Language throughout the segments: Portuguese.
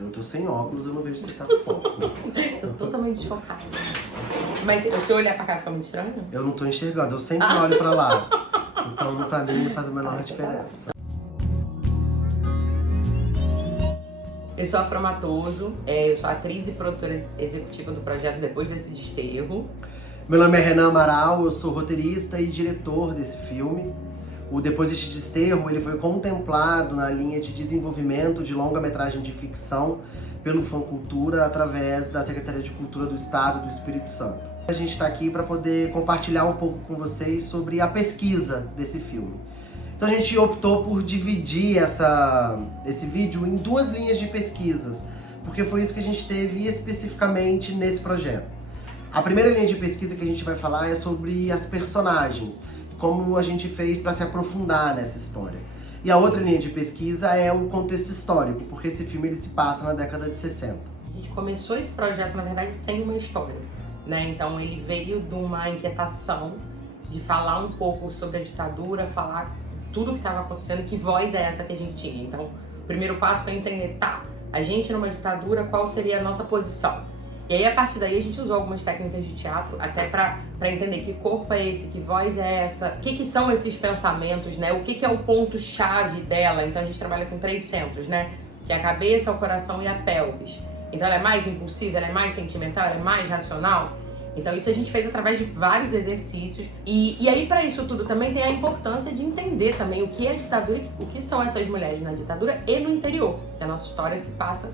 eu tô sem óculos, eu não vejo se tá com foco. Tô totalmente desfocada. Mas se eu olhar pra cá, fica muito estranho? Eu não tô enxergando, eu sempre olho pra lá. Então, pra mim, não faz a menor diferença. Eu sou a Fran Matoso, eu sou atriz e produtora executiva do projeto Depois desse Desterro. Meu nome é Renan Amaral, eu sou roteirista e diretor desse filme. O Depois deste Desterro, ele foi contemplado na linha de desenvolvimento de longa-metragem de ficção pelo Funcultura através da Secretaria de Cultura do Estado do Espírito Santo. A gente está aqui para poder compartilhar um pouco com vocês sobre a pesquisa desse filme. Então a gente optou por dividir esse vídeo em duas linhas de pesquisas, porque foi isso que a gente teve especificamente nesse projeto. A primeira linha de pesquisa que a gente vai falar é sobre as personagens, como a gente fez para se aprofundar nessa história. E a outra linha de pesquisa é o contexto histórico, porque esse filme ele se passa na década de 60. A gente começou esse projeto, na verdade, sem uma história, né? Então ele veio de uma inquietação de falar um pouco sobre a ditadura, falar tudo o que estava acontecendo, que voz é essa que a gente tinha. Então, o primeiro passo foi entender, a gente numa ditadura, qual seria a nossa posição? E aí, a partir daí, a gente usou algumas técnicas de teatro, até pra entender que corpo é esse, que voz é essa, o que são esses pensamentos, né? O que é o ponto-chave dela. Então, a gente trabalha com 3 centros, né? Que é a cabeça, o coração e a pelvis. Então, ela é mais impulsiva, ela é mais sentimental, ela é mais racional. Então, isso a gente fez através de vários exercícios. E aí, para isso tudo, também tem a importância de entender também o que é a ditadura, o que são essas mulheres na ditadura e no interior. Que a nossa história se passa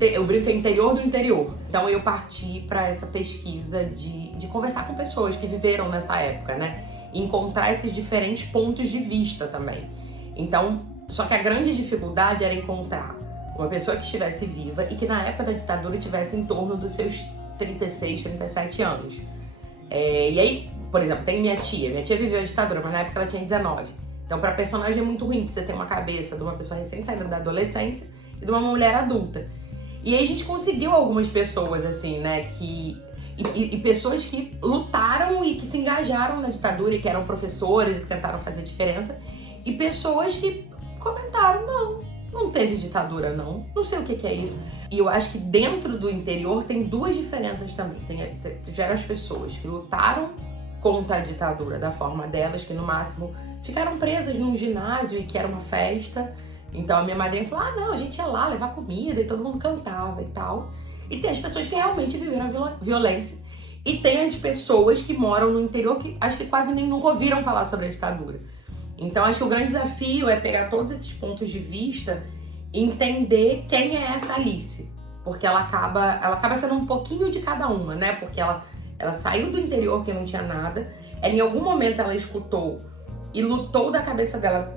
eu brinco, é interior do interior. Então eu parti para essa pesquisa de conversar com pessoas que viveram nessa época, né? E encontrar esses diferentes pontos de vista também. Então, só que a grande dificuldade era encontrar uma pessoa que estivesse viva e que na época da ditadura tivesse em torno dos seus 36, 37 anos. E aí, por exemplo, tem minha tia. Minha tia viveu a ditadura, mas na época ela tinha 19. Então, para personagem é muito ruim, porque você tem uma cabeça de uma pessoa recém-saída da adolescência e de uma mulher adulta. E aí a gente conseguiu algumas pessoas, assim, né, e pessoas que lutaram e que se engajaram na ditadura e que eram professores e que tentaram fazer diferença, e pessoas que comentaram, não teve ditadura, não sei o que é isso. E eu acho que dentro do interior tem duas diferenças também. Tiveram as pessoas que lutaram contra a ditadura da forma delas, que no máximo ficaram presas num ginásio e que era uma festa. Então a minha madrinha falou, não, a gente ia lá levar comida e todo mundo cantava e tal. E tem as pessoas que realmente viveram a violência. E tem as pessoas que moram no interior que acho que quase nem nunca ouviram falar sobre a ditadura. Então acho que o grande desafio é pegar todos esses pontos de vista e entender quem é essa Alice. Porque ela acaba sendo um pouquinho de cada uma, né? Porque ela saiu do interior que não tinha nada. Ela em algum momento ela escutou e lutou da cabeça dela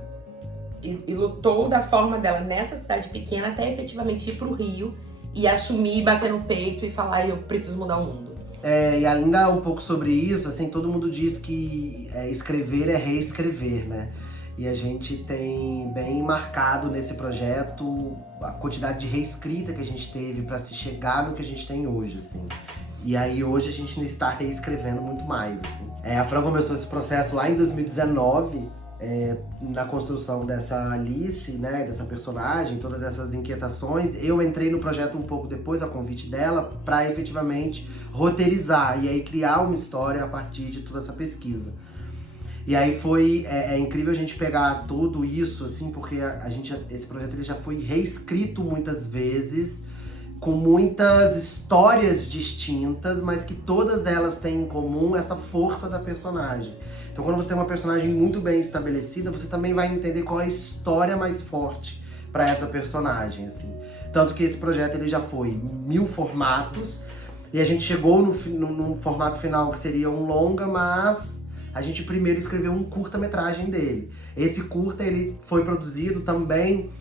e lutou da forma dela nessa cidade pequena até efetivamente ir pro Rio e assumir, bater no peito e falar, eu preciso mudar o mundo. E ainda um pouco sobre isso, assim, todo mundo diz que escrever é reescrever, né? E a gente tem bem marcado nesse projeto a quantidade de reescrita que a gente teve para se chegar no que a gente tem hoje, assim. E aí hoje a gente está reescrevendo muito mais, assim. A Fran começou esse processo lá em 2019, na construção dessa Alice, né, dessa personagem, todas essas inquietações. Eu entrei no projeto um pouco depois, a convite dela, para efetivamente roteirizar e aí criar uma história a partir de toda essa pesquisa. E aí foi incrível a gente pegar tudo isso, assim, porque esse projeto ele já foi reescrito muitas vezes, com muitas histórias distintas, mas que todas elas têm em comum essa força da personagem. Então quando você tem uma personagem muito bem estabelecida, você também vai entender qual é a história mais forte para essa personagem, assim. Tanto que esse projeto ele já foi 1000 formatos, e a gente chegou no formato final que seria um longa, mas a gente primeiro escreveu um curta-metragem dele. Esse curta ele foi produzido também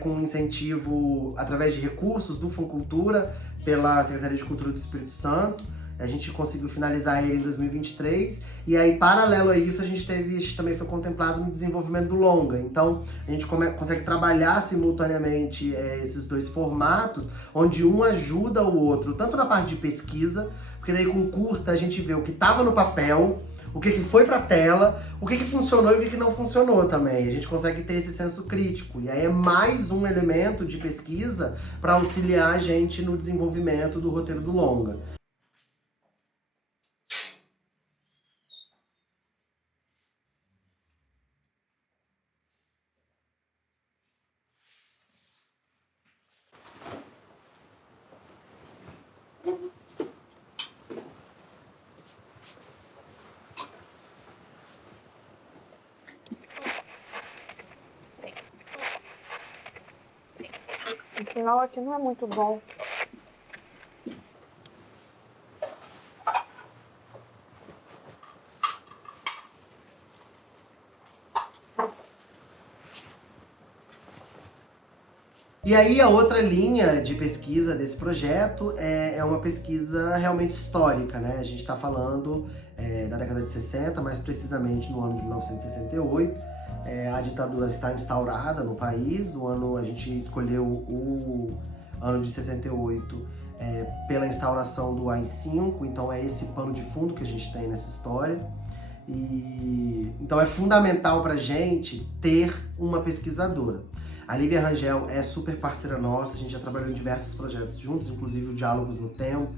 com incentivo através de recursos do Funcultura, pela Secretaria de Cultura do Espírito Santo. A gente conseguiu finalizar ele em 2023, e aí, paralelo a isso, a gente também foi contemplado no desenvolvimento do longa. Então, a gente consegue trabalhar simultaneamente esses dois formatos, onde um ajuda o outro, tanto na parte de pesquisa, porque daí com o curta a gente vê o que estava no papel, o que foi pra tela, o que funcionou e o que não funcionou também. A gente consegue ter esse senso crítico. E aí é mais um elemento de pesquisa para auxiliar a gente no desenvolvimento do roteiro do longa. O sinal aqui não é muito bom. E aí a outra linha de pesquisa desse projeto é uma pesquisa realmente histórica, né? A gente está falando da década de 60, mais precisamente no ano de 1968. A ditadura está instaurada no país, a gente escolheu o ano de 68 pela instauração do AI-5, então é esse pano de fundo que a gente tem nessa história. Então é fundamental para a gente ter uma pesquisadora. A Lívia Rangel é super parceira nossa, a gente já trabalhou em diversos projetos juntos, inclusive o Diálogos no Tempo,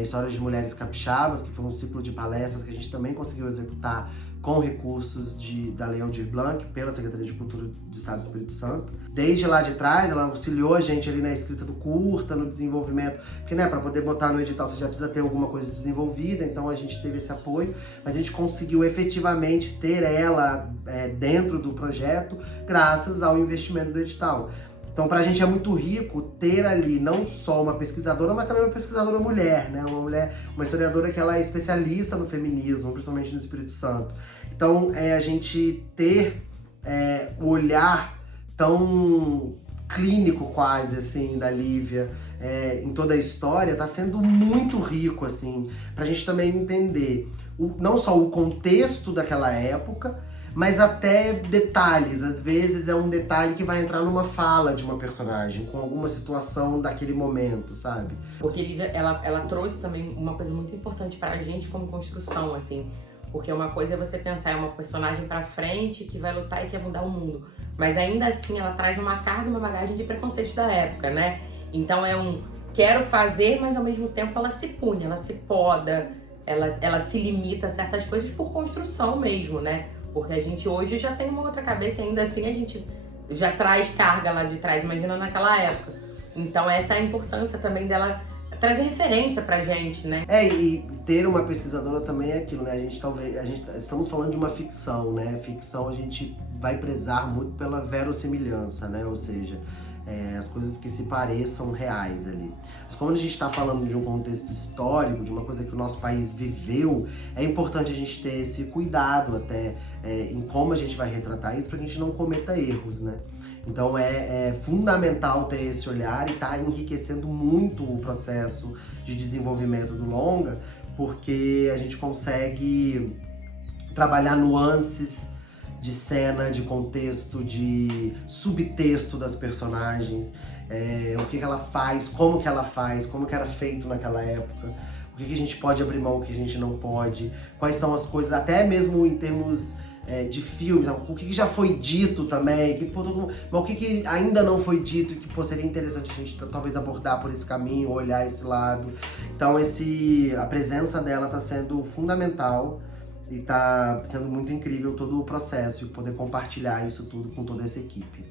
Histórias de Mulheres Capixabas, que foi um ciclo de palestras que a gente também conseguiu executar com recursos da Lei Aldir Blanc, pela Secretaria de Cultura do Estado do Espírito Santo. Desde lá de trás, ela auxiliou a gente ali na escrita do curta, no desenvolvimento, porque, né, para poder botar no edital você já precisa ter alguma coisa desenvolvida, então a gente teve esse apoio, mas a gente conseguiu efetivamente ter ela dentro do projeto, graças ao investimento do edital. Então, pra gente é muito rico ter ali não só uma pesquisadora, mas também uma pesquisadora mulher, né? Uma historiadora que ela é especialista no feminismo, principalmente no Espírito Santo. Então, a gente ter o olhar tão clínico quase, assim, da Lívia em toda a história, tá sendo muito rico, assim, pra gente também entender não só o contexto daquela época, mas até detalhes. Às vezes é um detalhe que vai entrar numa fala de uma personagem, com alguma situação daquele momento, sabe? Porque Lívia, ela trouxe também uma coisa muito importante pra gente como construção, assim. Porque uma coisa é você pensar em uma personagem pra frente que vai lutar e quer mudar o mundo. Mas ainda assim ela traz uma carga e uma bagagem de preconceito da época, né? Então quero fazer, mas ao mesmo tempo ela se pune, ela se poda, ela se limita a certas coisas por construção mesmo, né? Porque a gente hoje já tem uma outra cabeça, ainda assim a gente já traz carga lá de trás, imagina naquela época. Então essa é a importância também dela trazer referência pra gente, né? E ter uma pesquisadora também é aquilo, né? Estamos falando de uma ficção, né? Ficção a gente vai prezar muito pela verossimilhança, né? Ou seja, as coisas que se pareçam reais ali. Mas quando a gente está falando de um contexto histórico, de uma coisa que o nosso país viveu, é importante a gente ter esse cuidado até em como a gente vai retratar isso para que a gente não cometa erros, né? Então é fundamental ter esse olhar e tá enriquecendo muito o processo de desenvolvimento do longa, porque a gente consegue trabalhar nuances de cena, de contexto, de subtexto das personagens, o que ela faz, como que era feito naquela época, o que a gente pode abrir mão, o que a gente não pode, quais são as coisas, até mesmo em termos de filmes, o que já foi dito também, mas o que ainda não foi dito e que seria interessante a gente talvez abordar por esse caminho, olhar esse lado. Então a presença dela está sendo fundamental. E tá sendo muito incrível todo o processo e poder compartilhar isso tudo com toda essa equipe.